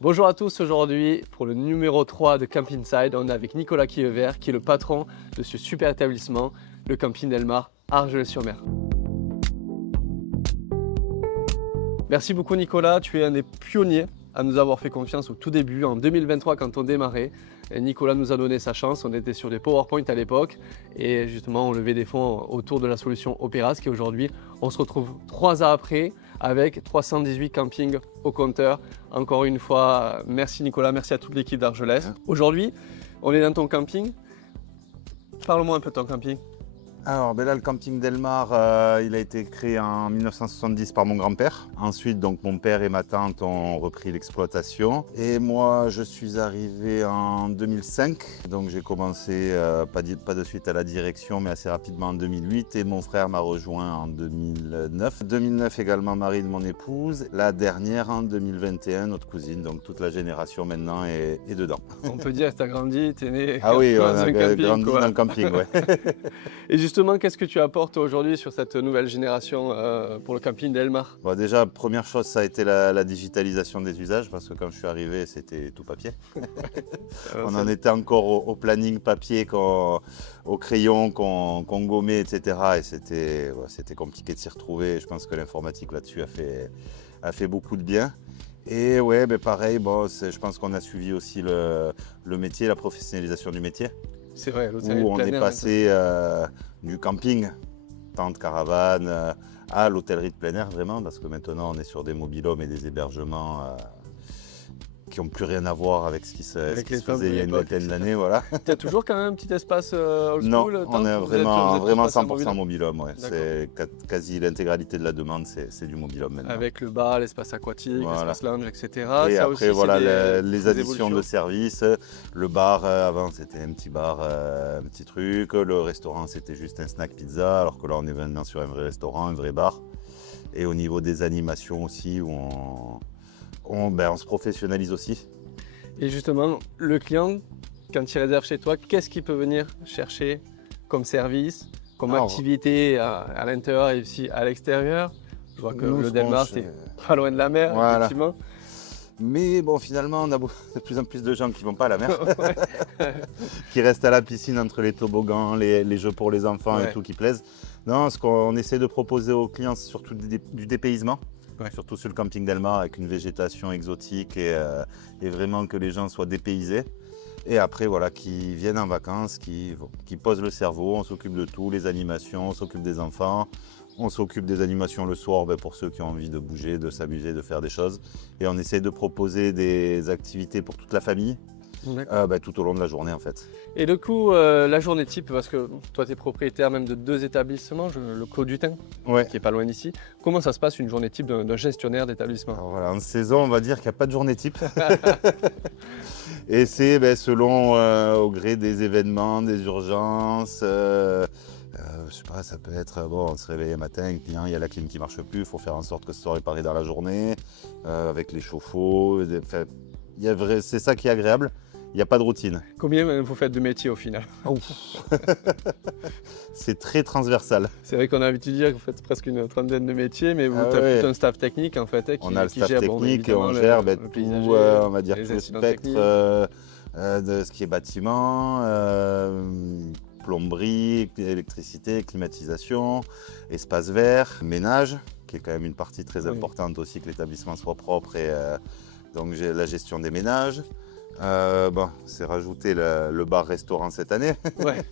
Bonjour à tous, aujourd'hui pour le numéro 3 de Camp Inside, on est avec Nicolas Quillevert qui est le patron de ce super établissement, le Camping Delmar à Argelès-sur-Mer. Merci beaucoup Nicolas, tu es un des pionniers à nous avoir fait confiance au tout début, en 2023 quand on démarrait. Et Nicolas nous a donné sa chance, on était sur des PowerPoint à l'époque et justement on levait des fonds autour de la solution Opéras qui aujourd'hui on se retrouve 3 ans après avec 318 campings au compteur. Encore une fois, merci Nicolas, merci à toute l'équipe d'Argelès. Aujourd'hui, on est dans ton camping. Parle-moi un peu de ton camping. Alors là, le camping Delmar, il a été créé en 1970 par mon grand-père. Ensuite, donc, mon père et ma tante ont repris l'exploitation. Et moi, je suis arrivé en 2005. Donc j'ai commencé, pas de suite à la direction, mais assez rapidement en 2008. Et mon frère m'a rejoint en 2009. 2009 également, mari de mon épouse. La dernière en 2021, notre cousine. Donc toute la génération maintenant est dedans. On peut dire que tu as grandi, tu es né Ah oui, on dans a un camping. grandi dans le camping, ouais. Et justement, qu'est-ce que tu apportes aujourd'hui sur cette nouvelle génération pour le camping Delmar? Bon, déjà, première chose, ça a été la digitalisation des usages, parce que quand je suis arrivé, c'était tout papier. On en était encore au planning papier, au crayon qu'on gommait, etc. Et c'était compliqué de s'y retrouver. Je pense que l'informatique là-dessus a fait beaucoup de bien. Et ouais, ben pareil, bon, je pense qu'on a suivi aussi le métier, la professionnalisation du métier. C'est vrai, Où on est passé du camping, tente, caravane, à l'hôtellerie de plein air vraiment, parce que maintenant on est sur des mobil-homes et des hébergements qui n'ont plus rien à voir avec ce qui se faisait il y a une vingtaine d'années. Voilà. Tu as toujours quand même un petit espace old Non, school? on est vraiment 100% mobile. mobil-home. Ouais. C'est quasi l'intégralité de la demande, c'est du mobil-home maintenant. Avec le bar, l'espace aquatique, Voilà. l'espace lounge, etc. Et Ça après, aussi, voilà, les des additions évolutions. de services. Le bar, avant, c'était un petit bar, un petit truc. Le restaurant, c'était juste un snack pizza. Alors que là, on est maintenant sur un vrai restaurant, un vrai bar. Et au niveau des animations aussi, où on se professionnalise aussi. Et justement, le client, quand il réserve chez toi, qu'est-ce qu'il peut venir chercher comme service, comme activité à l'intérieur et aussi à l'extérieur? Je vois que le Delmar, c'est pas loin de la mer, voilà. effectivement. Mais bon, finalement, on a de plus en plus de gens qui ne vont pas à la mer, qui restent à la piscine entre les toboggans, les jeux pour les enfants et tout qui plaisent. Non, ce qu'on essaie de proposer aux clients, c'est surtout du dépaysement. Ouais. Surtout sur le camping Delmar avec une végétation exotique et vraiment que les gens soient dépaysés. Et après, voilà, qui viennent en vacances, qui posent le cerveau, on s'occupe de tout, les animations, on s'occupe des enfants, on s'occupe des animations le soir pour ceux qui ont envie de bouger, de s'amuser, de faire des choses. Et on essaie de proposer des activités pour toute la famille. Tout au long de la journée en fait. Et du coup, la journée type, parce que toi tu es propriétaire même de 2 établissements, le Clos du Thym, qui est pas loin d'ici. Comment ça se passe une journée type d'un gestionnaire d'établissement? Alors voilà, en saison, on va dire qu'il n'y a pas de journée type. Et c'est selon au gré des événements, des urgences. Je sais pas, ça peut être, on se réveille un matin, il y a la clim qui marche plus, il faut faire en sorte que ce soit réparé dans la journée, avec les chauffe-eau. C'est ça qui est agréable. Il n'y a pas de routine. Combien vous faites de métiers au final? C'est très transversal. C'est vrai qu'on a l'habitude de dire que vous faites presque une trentaine de métiers, mais vous avez tout un staff technique en fait on a le staff gère, technique et on gère tout, on va dire tout le spectre de ce qui est bâtiment, plomberie, électricité, climatisation, espace vert, ménage, qui est quand même une partie très importante aussi, que l'établissement soit propre et donc j'ai la gestion des ménages. C'est rajouté le bar-restaurant cette année. Ouais.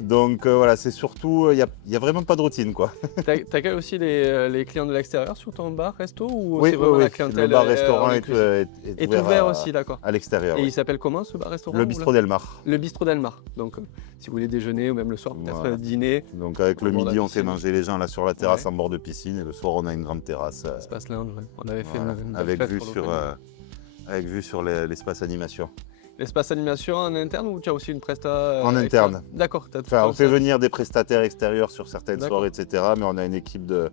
Donc voilà, c'est surtout, il n'y a vraiment pas de routine quoi. T'accueilles aussi les clients de l'extérieur sur ton bar-resto ou oui, c'est vraiment la le clientèle bar-restaurant est ouvert aussi, d'accord. À l'extérieur. Et il s'appelle comment ce bar-restaurant? Le Bistrot Delmar. Le Bistrot Delmar. Donc si vous voulez déjeuner ou même le soir, peut-être dîner. Donc avec le midi, on fait manger les gens là sur la terrasse en bord de piscine et le soir, on a une grande terrasse. Espace lounge, on avait fait avec vue sur l'espace animation. L'espace animation en interne ou tu as aussi une presta en interne. D'accord. On fait venir des prestataires extérieurs sur certaines soirées, etc. Mais on a une équipe de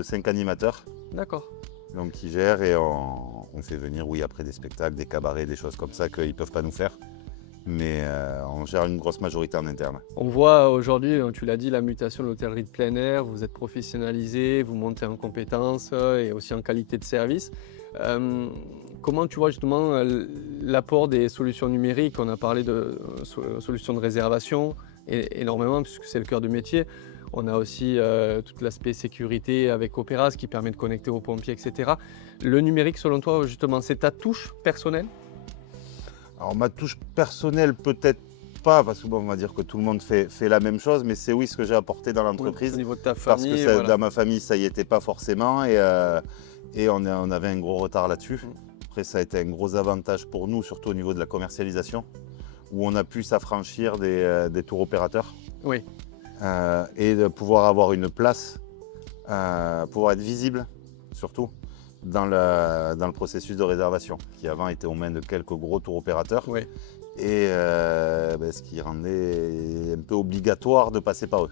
5 animateurs. D'accord. Donc qui gèrent et on fait venir, après des spectacles, des cabarets, des choses comme ça qu'ils ne peuvent pas nous faire. Mais on gère une grosse majorité en interne. On voit aujourd'hui, tu l'as dit, la mutation de l'hôtellerie de plein air. Vous êtes professionnalisé, vous montez en compétences et aussi en qualité de service. Comment tu vois justement l'apport des solutions numériques? On a parlé de solutions de réservation énormément puisque c'est le cœur du métier. On a aussi tout l'aspect sécurité avec Opera, ce qui permet de connecter aux pompiers, etc. Le numérique, selon toi, justement, c'est ta touche personnelle? Alors ma touche personnelle, peut-être pas, parce que bon, on va dire que tout le monde fait la même chose, mais c'est oui ce que j'ai apporté dans l'entreprise. Au niveau de ta Parce famille, que voilà. dans ma famille, ça y était pas forcément, et on avait un gros retard là-dessus. Après, ça a été un gros avantage pour nous, surtout au niveau de la commercialisation, où on a pu s'affranchir des tours opérateurs. Oui, Et de pouvoir avoir une place, pouvoir être visible, surtout, dans le processus de réservation, qui avant était aux mains de quelques gros tours opérateurs, oui. et ce qui rendait un peu obligatoire de passer par eux.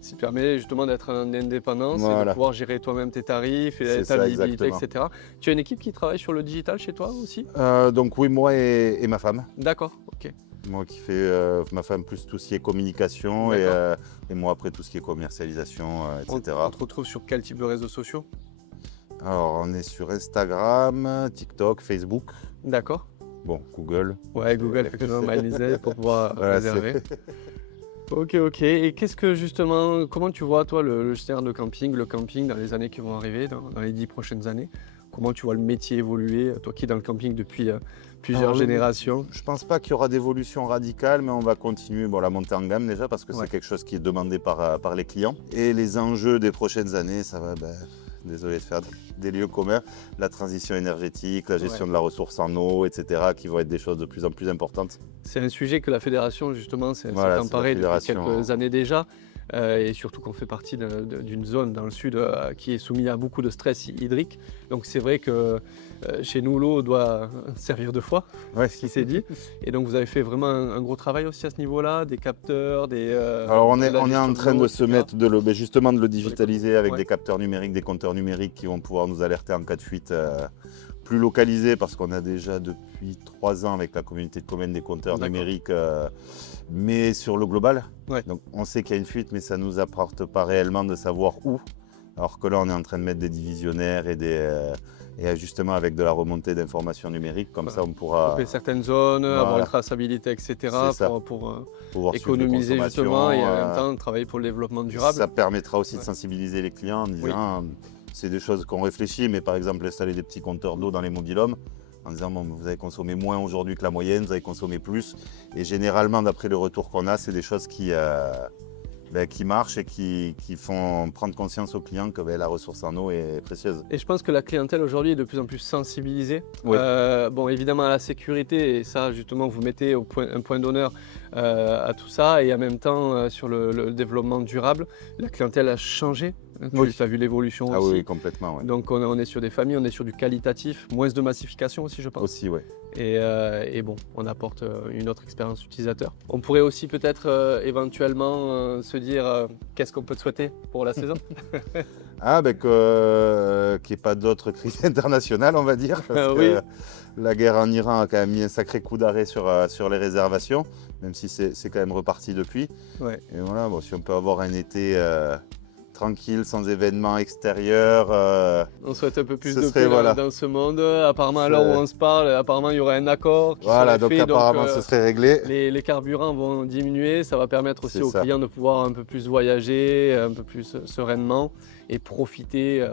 Ce qui permet justement d'être en indépendance et de Voilà. pouvoir gérer toi-même tes tarifs et C'est ta ça, visibilité, exactement. etc. Tu as une équipe qui travaille sur le digital chez toi aussi? Donc oui, moi et ma femme. D'accord, ok. Moi qui fais, ma femme plus tout ce qui est communication, D'accord. et moi après tout ce qui est commercialisation, On etc. te retrouve sur quel type de réseaux sociaux? Alors on est sur Instagram, TikTok, Facebook, D'accord. bon, Google. Ouais, Google, effectivement, MyLiset pour pouvoir Voilà, réserver. Ok, ok. Et qu'est-ce que justement, comment tu vois toi le gestionnaire de camping, le camping dans les années qui vont arriver, dans les 10 prochaines années? Comment tu vois le métier évoluer, toi qui es dans le camping depuis plusieurs Alors, générations? Je pense pas qu'il y aura d'évolution radicale, mais on va continuer la montée en gamme déjà, parce que Ouais. c'est quelque chose qui est demandé par les clients. Et les enjeux des prochaines années, ça va, désolé de faire des lieux communs, la transition énergétique, la gestion de la ressource en eau, etc., qui vont être des choses de plus en plus importantes. C'est un sujet que la fédération, justement, s'est Voilà, emparée c'est la depuis fédération, quelques années déjà. Et surtout qu'on fait partie d'une zone dans le sud qui est soumise à beaucoup de stress hydrique. Donc c'est vrai que chez nous, l'eau doit servir de foi, Ouais. ce qui s'est dit. Et donc vous avez fait vraiment un gros travail aussi à ce niveau-là, des capteurs, des... Alors on de est la en gestion train l'eau, de se etc. mettre justement de le digitaliser avec Ouais. des capteurs numériques, des compteurs numériques qui vont pouvoir nous alerter en cas de fuite, plus localisés, parce qu'on a déjà depuis 3 ans avec la communauté de communes des compteurs D'accord. numériques, mais sur le global. Ouais. Donc on sait qu'il y a une fuite, mais ça ne nous apporte pas réellement de savoir où. Alors que là on est en train de mettre des divisionnaires et justement avec de la remontée d'informations numériques, comme Voilà. ça on pourra Couper certaines zones, avoir Voilà. une traçabilité, etc. C'est ça. pour pouvoir suivre les économiser justement et en consommations, même temps travailler pour le développement durable. Ça permettra aussi de Ouais. sensibiliser les clients en disant, c'est des choses qu'on réfléchit, mais par exemple installer des petits compteurs d'eau dans les mobil-homes, en disant bon, vous avez consommé moins aujourd'hui que la moyenne, vous avez consommé plus. Et généralement, d'après le retour qu'on a, c'est des choses qui marchent et qui font prendre conscience aux clients que la ressource en eau est précieuse. Et je pense que la clientèle aujourd'hui est de plus en plus sensibilisée. Oui. Bon, évidemment à la sécurité, et ça justement vous mettez un point d'honneur à tout ça, et en même temps sur le développement durable. La clientèle a changé, Oui. tu as vu l'évolution Ah aussi. oui, complètement. Ouais. Donc on est sur des familles, on est sur du qualitatif, moins de massification aussi je pense. Aussi, ouais. Et bon, on apporte une autre expérience utilisateur. On pourrait aussi peut-être éventuellement se dire qu'est-ce qu'on peut te souhaiter pour la saison. Qu'il n'y ait pas d'autres crises internationales, on va dire. Parce Oui. que la guerre en Iran a quand même mis un sacré coup d'arrêt sur les réservations, même si c'est quand même reparti depuis. Ouais. Et voilà, si on peut avoir un été tranquille, sans événements extérieurs. On souhaite un peu plus Ce de serait, paix voilà. dans ce monde. Apparemment, à l'heure où on se parle, apparemment il y aurait un accord qui Voilà, serait donc fait. apparemment ce serait réglé. Les carburants vont diminuer. Ça va permettre aussi C'est aux ça. clients de pouvoir un peu plus voyager, un peu plus sereinement et profiter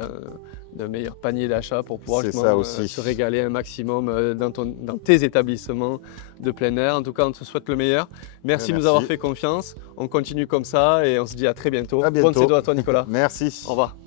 d'un meilleur panier d'achat pour pouvoir C'est justement, ça aussi. se régaler un maximum dans tes établissements de plein air. En tout cas, on te souhaite le meilleur. Merci de nous Merci. avoir fait confiance. On continue comme ça et on se dit à très bientôt. À bientôt. Bonne saison à toi, Nicolas. Merci. Au revoir.